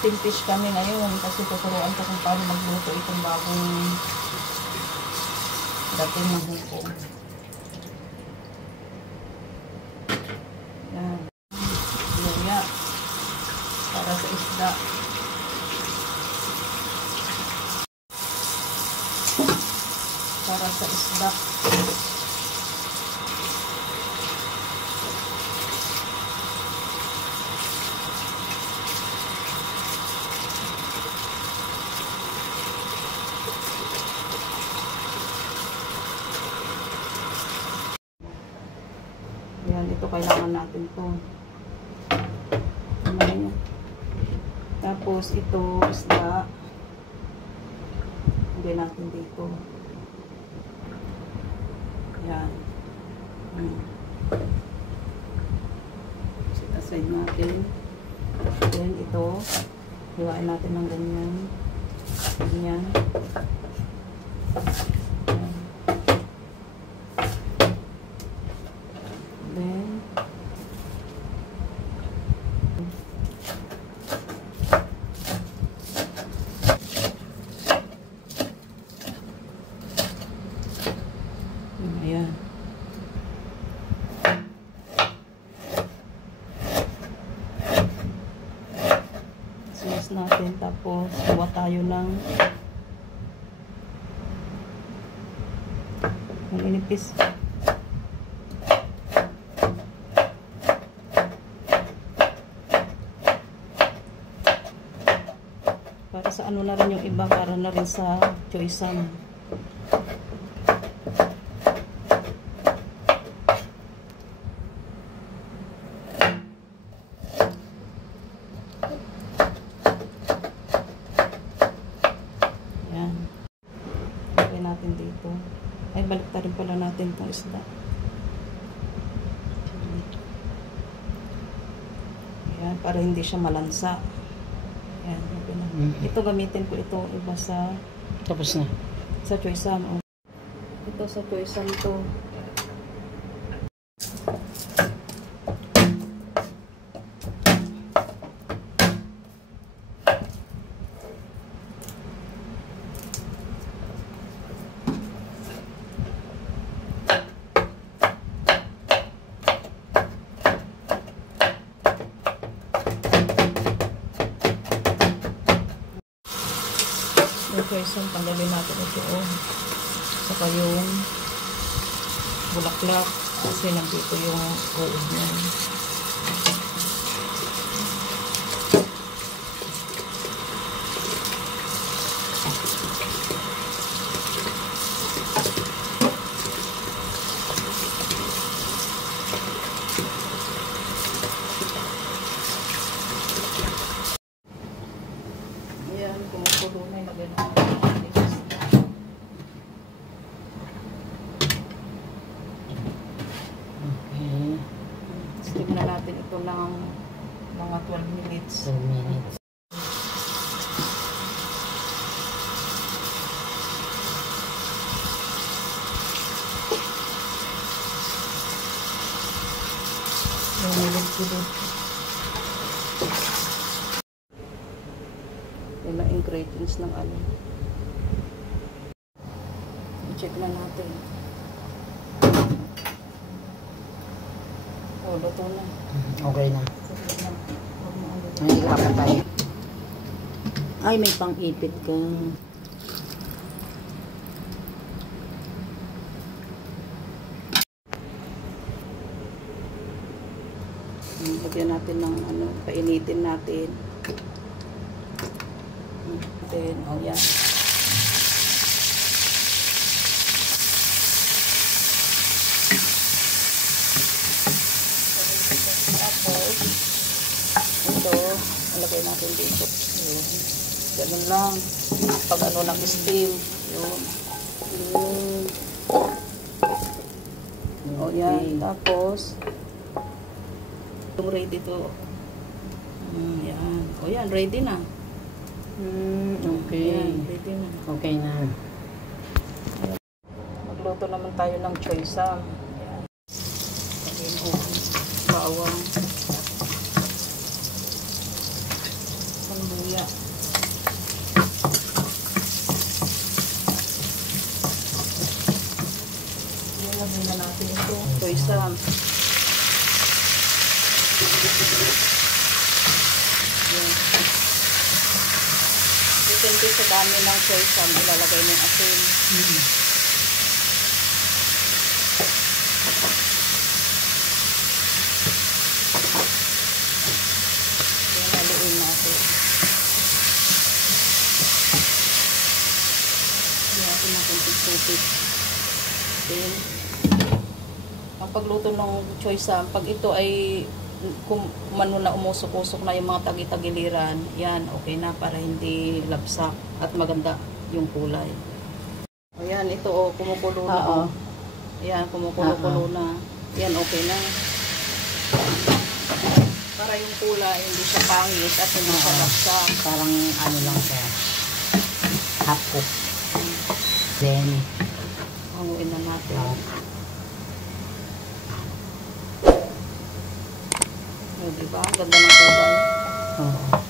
Mag-steam fish kami ngayon kasi tuturuan ko kung paano magluto itong bagong dating ng Hong Kong. Yan. Luya. Para sa isda. Para sa isda. Yan, ito kailangan natin to. Ayan. Tapos ito isda. Hindi natin dito. Yan. Set aside natin. Then ito, hiwain natin ng ganyan. Ganyan. Then ayan. Sinas natin, tapos kuha tayo ng maninipis. Para sa ano na rin yung iba, para na rin sa choy-sam. Yan. Okay natin dito. Ay, balik na rin pala natin itong isda. Yan, para hindi siya malansa. Yan, okay na. Ito gamitin ko ito iba sa Tapos na. Sa choy-sam. Oh. Ito sa choy-sam to. Yung choy-sam, tanggalin natin ito. Saka yung bulaklak. Kasi nandito yung uod niya. Ayan, kumukulo na. Ilagay na natin. Steam na natin ito ng mga 12 minutes. 12 minutes. Yung nilog-tulog. Yung mga ingredients ng ano. I-check na natin. O, luto na. Okay na. Nahihirapan tayo. Ay, may pang-ipit ka. Lagyan natin ng ano, painitin natin. O, yan. Tapos, ito, ilagay natin dito. Yun. Ganun lang. Pag ano ng steam. Yun. Yun. O, yan. Tapos, ready to. Yan. O, yan. Ready na. Okay. Yan, ready na. Okay na. Magluto naman tayo ng choy-sam. Yan. Bawang. Luya. Lagyan na natin ito. Soy sauce. Yan. Depende sa dami ng soy sauce, ilalagay ng asin. Yan, haluin natin. Yan natin tubig. Then, ang pagluto ng choy sauce, pag ito ay kung mano na umusok-usok na yung mga tagi-tagiliran, yan, okay na para hindi labsak at maganda yung kulay. Ayan, ito kumukulo na. Oo. Ayan, kumukulo-kulo na. Yan, okay na. Para yung kulay, hindi siya pangit at hindi siya labsak. Parang ano lang siya. Half cook. Then, Hanguin na natin. O, diba? Ang ganda ng kulay. oo.